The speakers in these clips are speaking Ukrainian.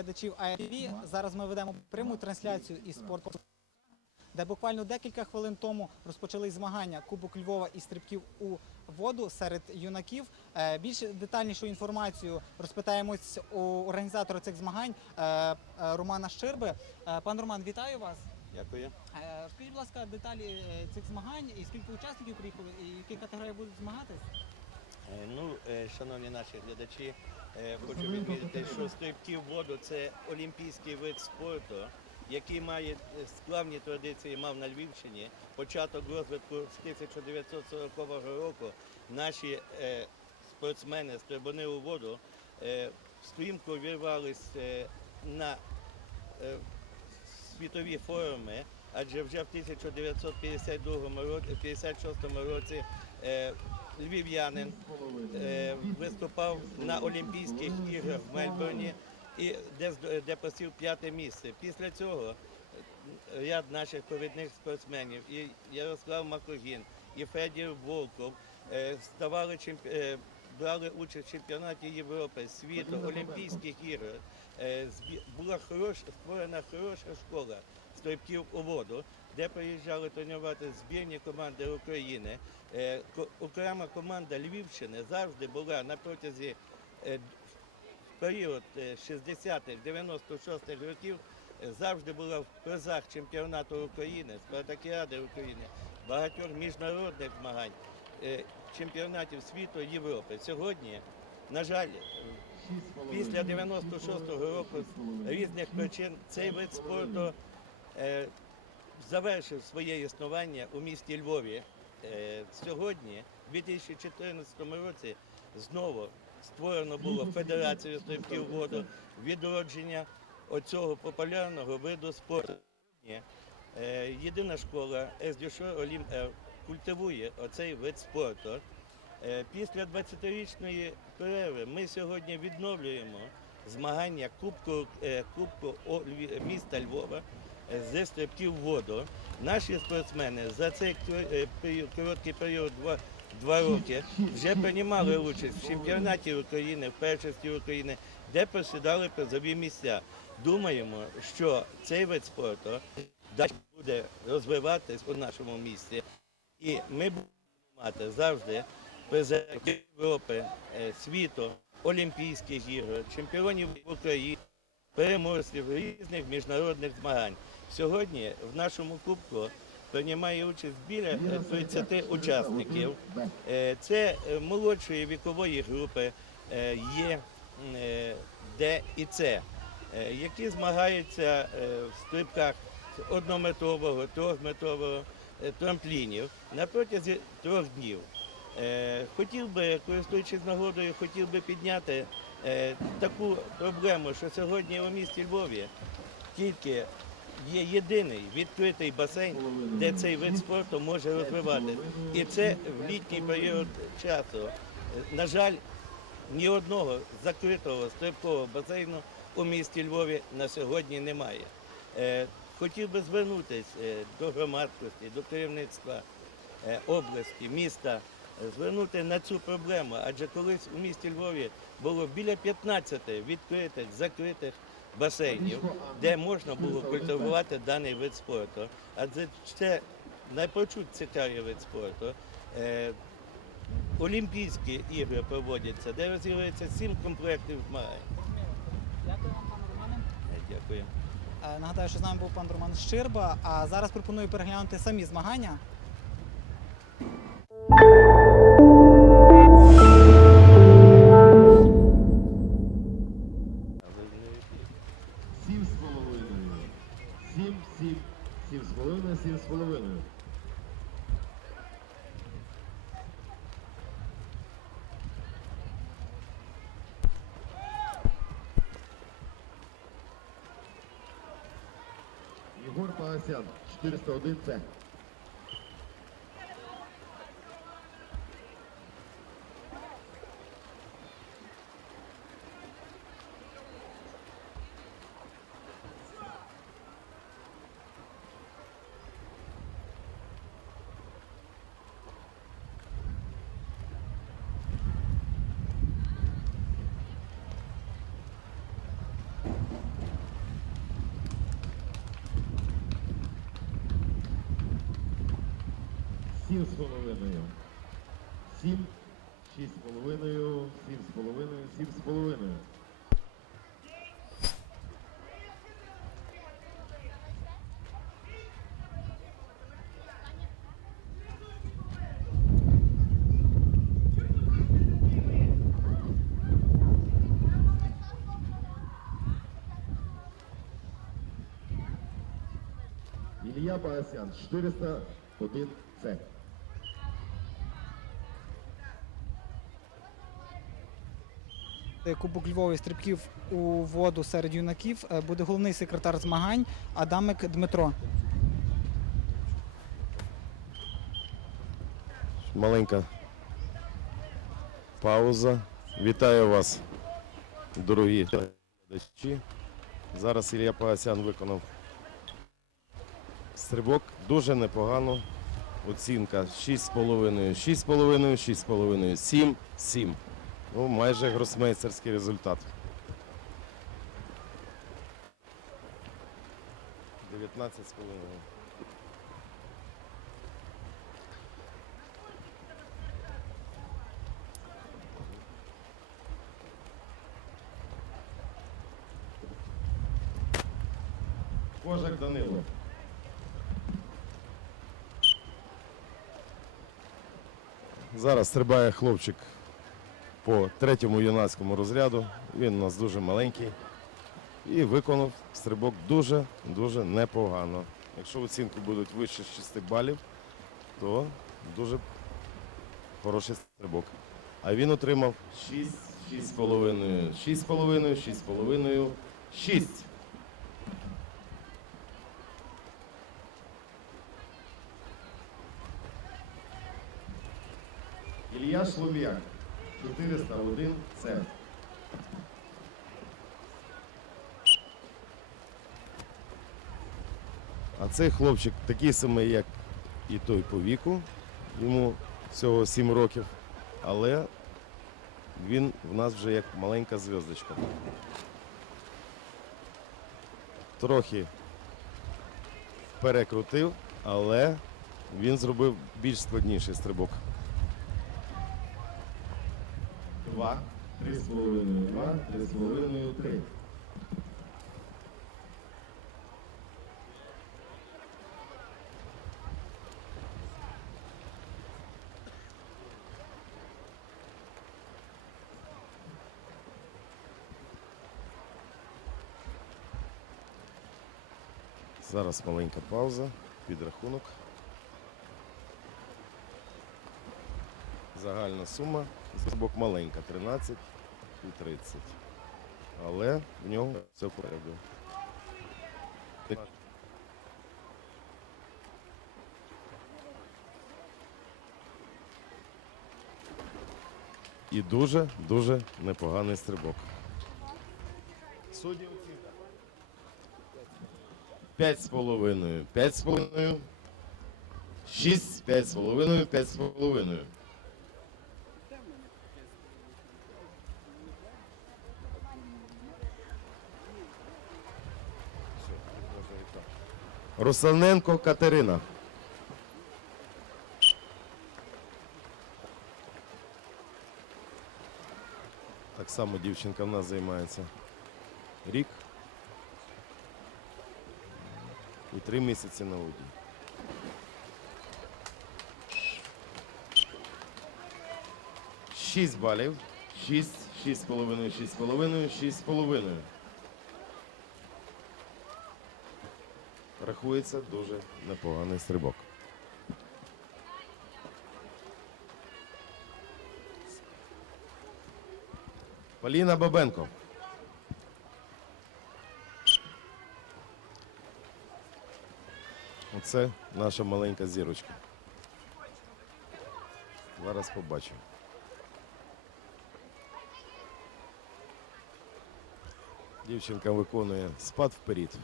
глядачів АРТВ. Зараз ми ведемо пряму трансляцію із спорту, де буквально декілька хвилин тому розпочали змагання Кубок Львова і стрибків у воду серед юнаків. Е, Більш детальнішу інформацію розпитаємось у організатора цих змагань е, е, Романа Щирби. Пан Роман, вітаю вас. Дякую. Скажіть, будь ласка, деталі цих змагань і скільки учасників приїхали, і в яких категоріях будуть змагатись? Е, Ну, е, шановні наші глядачі, е, хочу відмітити, що стрибки в воду це олімпійський вид спорту, який має славні традиції, мав на Львівщині. Початок розвитку з 1940 року наші спортсмени стрибани у воду стрімко вірвались на світові форуми, адже вже в 1952 році, 56 році львів'янин е, виступав на Олімпійських іграх в Мельбурні, і де, де посів п'яте місце. Після цього ряд наших провідних спортсменів, і Ярослав Макогін, і Федір Волков е, ставали чемпі... е, брали участь в чемпіонаті Європи, світу, Олімпійських. Е, Була хорош... створена хороша школа стрибків у воду, де приїжджали тренувати збірні команди України. Е, Окрема команда Львівщини завжди була на протязі е, період е, 60-х, 96-х років е, завжди була в призах чемпіонату України, Спартакіади України, багатьох міжнародних змагань, е, чемпіонатів світу Європи. Сьогодні, на жаль, після 96-го року різних причин цей вид спорту е, завершив своє існування у місті Львові. Е, сьогодні, у 2014 році, знову створено було Федерацію стрибків воду відродження оцього популярного виду спорту. Е, Єдина школа СДШ Олім Р культивує оцей вид спорту. Е, Після 20-річної перерви ми сьогодні відновлюємо змагання Кубку, Кубку міста Львова зі стрибків в воду. Наші спортсмени за цей е, короткий період два, два роки вже приймали участь в чемпіонаті України, в першості України, де посідали призові місця. Думаємо, що цей вид спорту далі буде розвиватись у нашому місті, і ми будемо мати завжди призерів Європи, е, світу, Олімпійських ігор, чемпіонів України, переможців різних міжнародних змагань. Сьогодні в нашому кубку приймає участь біля е, 30 учасників. Е, Це молодшої вікової групи е, є е, Д і С, які змагаються в стрибках однометрового, трьохметрового трамплінів на протязі трьох днів. Хотів би, користуючись нагодою, хотів би підняти таку проблему, що сьогодні у місті Львові тільки є єдиний відкритий басейн, де цей вид спорту може розвиватися. І це в літній період часу. На жаль, ні одного закритого стрибкового басейну у місті Львові на сьогодні немає. Е, Хотів би звернутися е, до громадськості, до керівництва е, області, міста, звернути на цю проблему. Адже колись у місті Львові було біля 15 відкритих, закритих басейнів, де можна було культивувати даний вид спорту. Адже це найпрочуд цікавий вид спорту. Е, Олімпійські ігри проводяться, де розігрується сім комплектів змагань. Дякую вам, пане Романе. Е, Дякую. Е, Нагадаю, що з нами був пан Роман Щирба. А зараз пропоную переглянути самі змагання. todo o inferno. Сім з половиною. 7, 6 з половиною, сім з половиною, сім з половиною. Илья Паасян, 401 С. Кубок Львова і стрибків у воду серед юнаків е, буде головний секретар змагань Адамик Дмитро. Маленька пауза. Вітаю вас, дорогі глядачі. Зараз Ілля Паасян виконав стрибок. Дуже непогано. Оцінка 6,5, 6,5, 6,5, 7, 7. Ну, майже гросмейстерський результат. 19,5. Кожак Данило. Зараз стрибає хлопчик по третьому юнацькому розряду. Він у нас дуже маленький. І виконав стрибок дуже-дуже непогано. Якщо оцінки будуть вище 6 балів, то дуже хороший стрибок. А він отримав 6, 6,5, 6,5, 6,5, 6. Ілля Шлум'як, 401 С. А цей хлопчик такий самий, як і той по віку, йому всього 7 років, але він в нас вже як маленька зв'язочка. Трохи перекрутив, але він зробив більш складніший стрибок. 2, 3,5, 2, 3,5, 3. Зараз маленька пауза, підрахунок. Загальна сума. Збок маленька 13 і 30. Але в нього все попереду. І дуже-дуже непоганий стрибок. Судді оцінка. П'ять з половиною, п'ять з половиною, шість, п'ять з половиною, п'ять з половиною. Русаненко Катерина. Так само дівчинка в нас займається рік і три місяці на воді. Шість балів. Шість, шість з половиною, шість з половиною, шість з половиною. Рахується дуже непоганий стрибок. Поліна Бабенко. Оце наша маленька зірочка. Зараз побачимо. Дівчинка виконує спад вперед.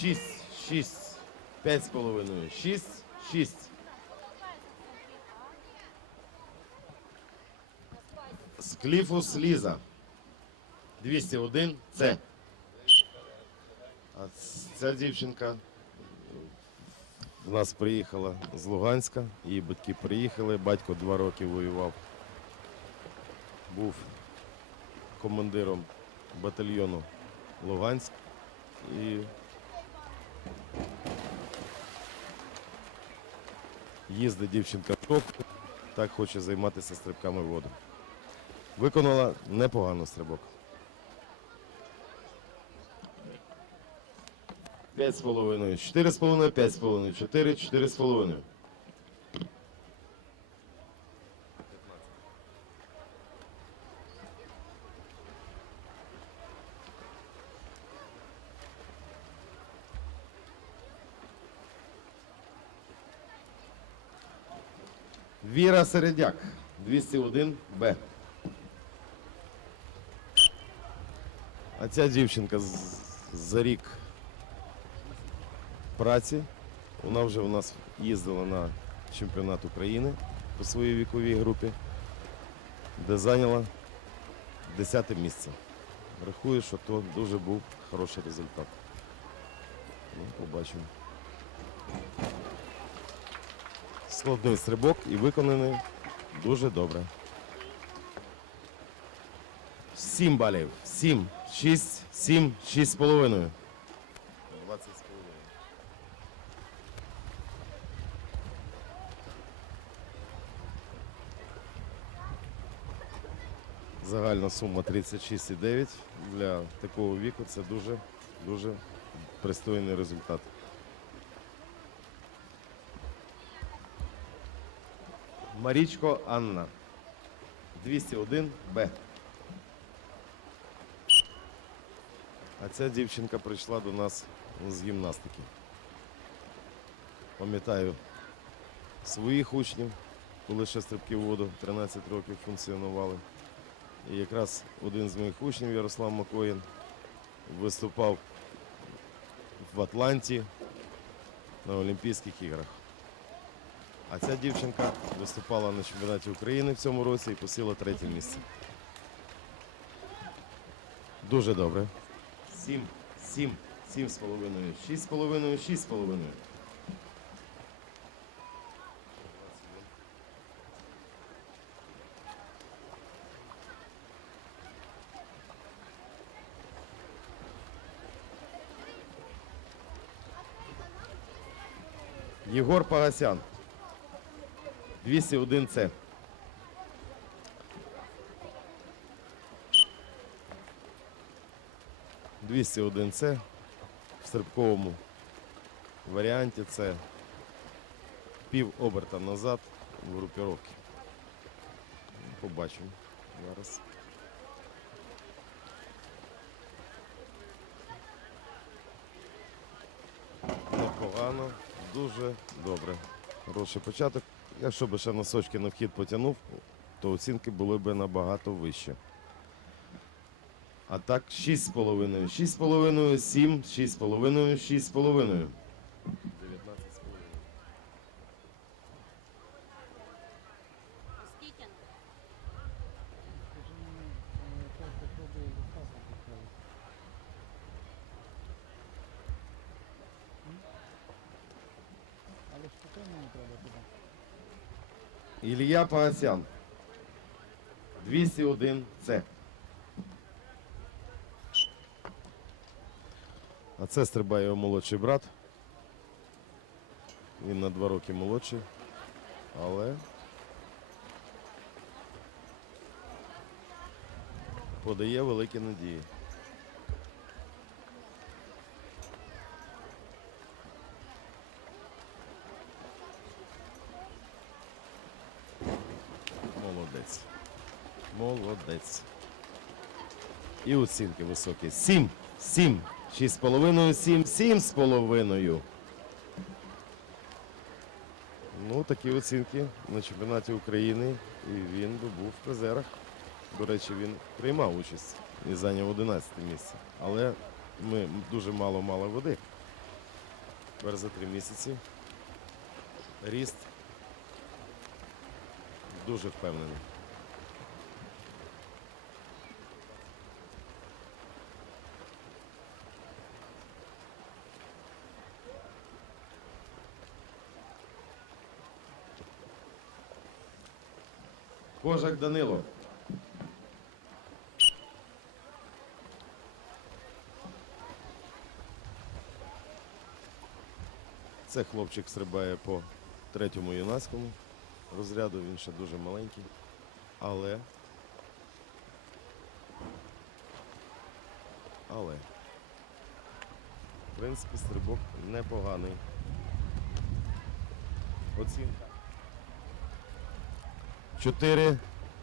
Шість, шість, п'ять з половиною. Шість, шість. Скліфус Ліза. 201. Це. А ця дівчинка в нас приїхала з Луганська. Її батьки приїхали. Батько два роки воював. Був командиром батальйону Луганськ. І їздить дівчинка в топ, так хоче займатися стрибками в воду. Виконала непогано стрибок. П'ять з половиною, чотири з половиною, п'ять з половиною, чотири, чотири з половиною. Віра Середяк, 201 Б. А ця дівчинка за рік праці, вона вже у нас їздила на чемпіонат України по своїй віковій групі, де зайняла 10 місце. Рахую, що то дуже був хороший результат. Ну, побачимо. Складний стрибок і виконаний дуже добре. Сім балів. Сім, шість, сім, шість з половиною. Двадцять з половиною. Загальна сума 36,9 для такого віку це дуже, дуже пристойний результат. Марічко Анна. 201 Б. А ця дівчинка прийшла до нас з гімнастики. Пам'ятаю своїх учнів, коли ще стрибки в воду 13 років функціонували. І якраз один з моїх учнів, Ярослав Макоїн, виступав в Атланті на Олімпійських іграх. А ця дівчинка виступала на чемпіонаті України в цьому році і посіла третє місце. Дуже добре. Сім, сім, сім з половиною, шість з половиною, шість з половиною. Єгор Пагасян. 201 С. Двісті один С в стрибковому варіанті це пів оберта назад в групіровки. Побачимо зараз. Непогано, дуже добре. Хороший початок. Якщо б ще носочки на вхід потягнув, то оцінки були б набагато вище. А так 6,5. 6,5, 7, 6,5, 6,5. 19,5. Скільки? Але спокійно не треба туди. Ілля Пагасян. 201 С. А це стрибає його молодший брат. Він на два роки молодший. Але подає великі надії. Молодець. Молодець. І оцінки високі. Сім, сім, шість з половиною, сім, сім з половиною. Ну, такі оцінки на чемпіонаті України. І він би був в призерах. До речі, він приймав участь і зайняв 11 місце. Але ми дуже мало мали води. Тепер за три місяці. Ріст дуже впевнений. Кожак Данило. Це хлопчик стрибає по третьому юнацькому розряду. Він ще дуже маленький. Але. Але. В принципі, стрибок непоганий. Оцінка. 4,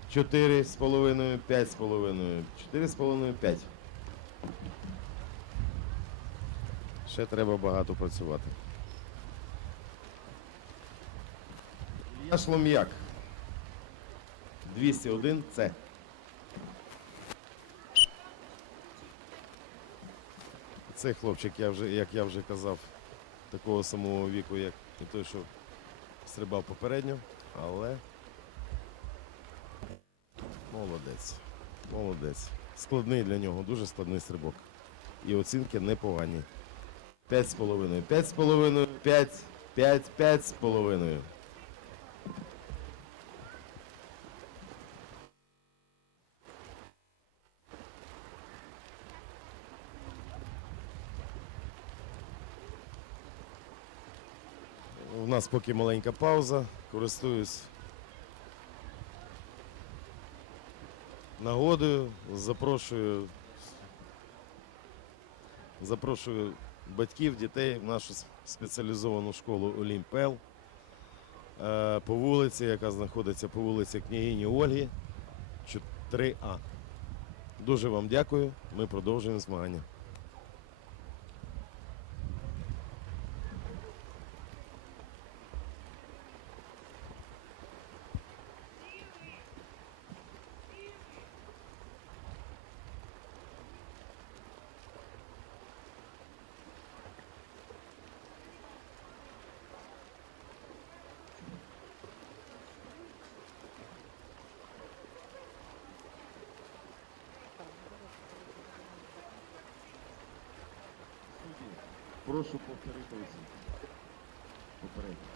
4 з половиною, 5 з половиною, 4 з половиною, 5. Ще треба багато працювати. Ілля Шлом'як. 201 це. Цей хлопчик, я вже, як я вже казав, такого самого віку, як і той, що стрибав попередньо, але молодець. Молодець. Складний для нього, дуже складний стрибок. І оцінки непогані. 5,5. 5,5, 5, 5, 5,5. У нас поки маленька пауза. Користуюсь нагодою. Запрошую, запрошую батьків, дітей в нашу спеціалізовану школу Олімпел е, по вулиці, яка знаходиться по вулиці княгині Ольги 3А. Дуже вам дякую. Ми продовжуємо змагання. Прошу повторити оцінку. Попередньо.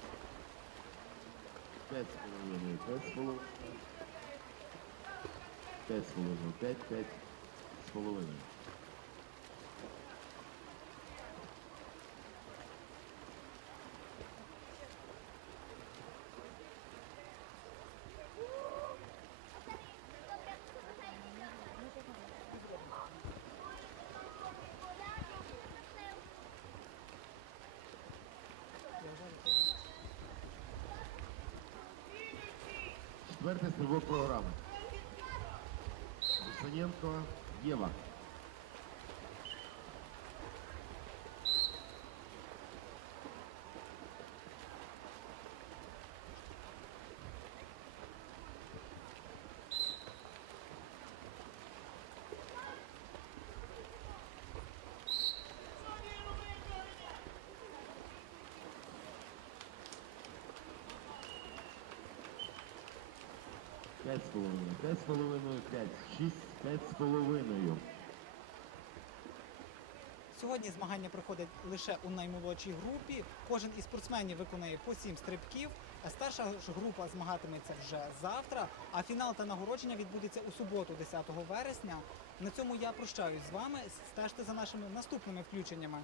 5,5, 5,5, 5,5, 5, половиною. Четвертий стрибок програми. Лисаненко Єва. П'ять з половиною, п'ять з половиною, п'ять, шість, п'ять з половиною. Сьогодні змагання проходять лише у наймолодшій групі. Кожен із спортсменів виконує по сім стрибків. Старша ж група змагатиметься вже завтра. А фінал та нагородження відбудеться у суботу, 10 вересня. На цьому я прощаюсь з вами. Стежте за нашими наступними включеннями.